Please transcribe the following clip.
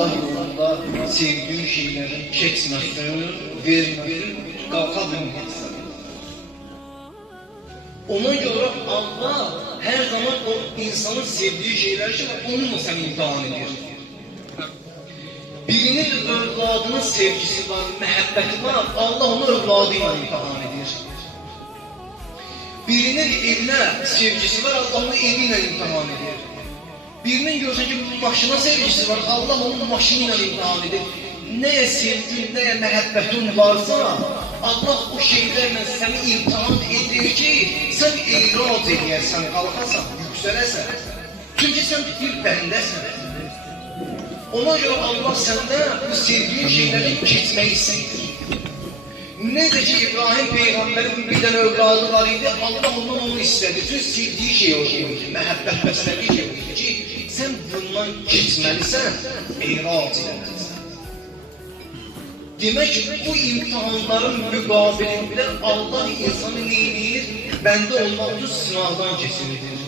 Allah yolunda sevdiğin şeylerin keçməsin, verməsin, qalxa bilməsin. Ona göre Allah her zaman o insanın sevdiği şeyler için onunla sen imtihan edir. Birinin övladının sevgisi var, məhəbbəti var, Allah onu övladıyla imtihan edir. Birinin evinə sevgisi var, Allah onu eviyle imtihan edir. Birinin görsən ki, maşına sevgisi var, Allah onu maşınıyla imtihan edir. Neye sevgin, neye məhəbbətin varsa, Allah o şeylerle seni imtihan edir ki, sen eraz edərsən, qalxasan, yüksələsən. Çünkü sen bir bəndəsən. Ona göre Allah sende bu sevdiğin şeyleri keçmək istəyir. Necə ki, İbrahim Peygamberin bir dənə övladı var idi, Allah ondan onu istedi. Çünkü sevdiği şey o idi, məhəbbət bəslədiyi şey o idi ki, sen bundan keçməlisən, eraz edəməlisən. Demek ki, bu imtihanların müqabilində Allah insanı neyir? Bəndə olmaq üçün sınavdan keçirilir.